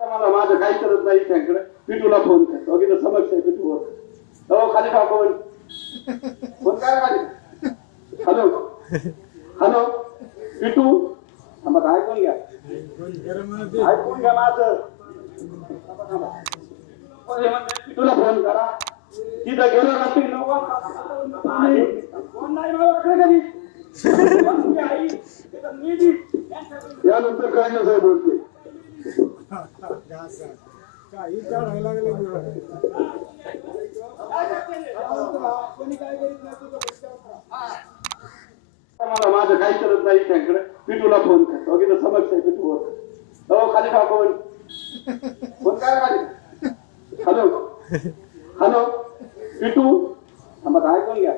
मला माझं काही करत नाही त्यांकडे पिटूला फोन कर अगदी तर आहे पिटूवर हो खाली खा फोन फोन काय खाली? हॅलो? हॅलो? पिटू थांबा ऐकून घ्या. ऐकून घ्या माझं. पिटूला फोन करा. तिथं गेलो ना ती फोन नाही. माझ्याकडे कधी फोन यानंतर काय नसेल बोलते काही काढायला लागले मला माझं. काही करत नाही त्यांकडे पिटूला फोन कर ओके तर समजतंय पिटूवर हो खाली ठेवा फोन फोन काय खाली हॅलो हॅलो पिटू मग ऐकून घ्या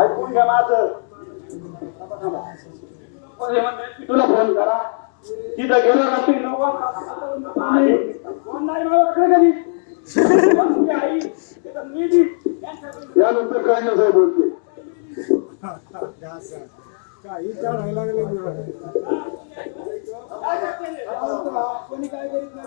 ऐकून घ्या माझं थांबा, पिटूला फोन करा. तिथं गेलो रात्री नऊ वाजता फोन नाही माझ्याकडे कधी फोन तुझी आई? तिथं मी बी. यानंतर काय नसेल बोलते. काही काढायला लागले कोणी काय करीत नाही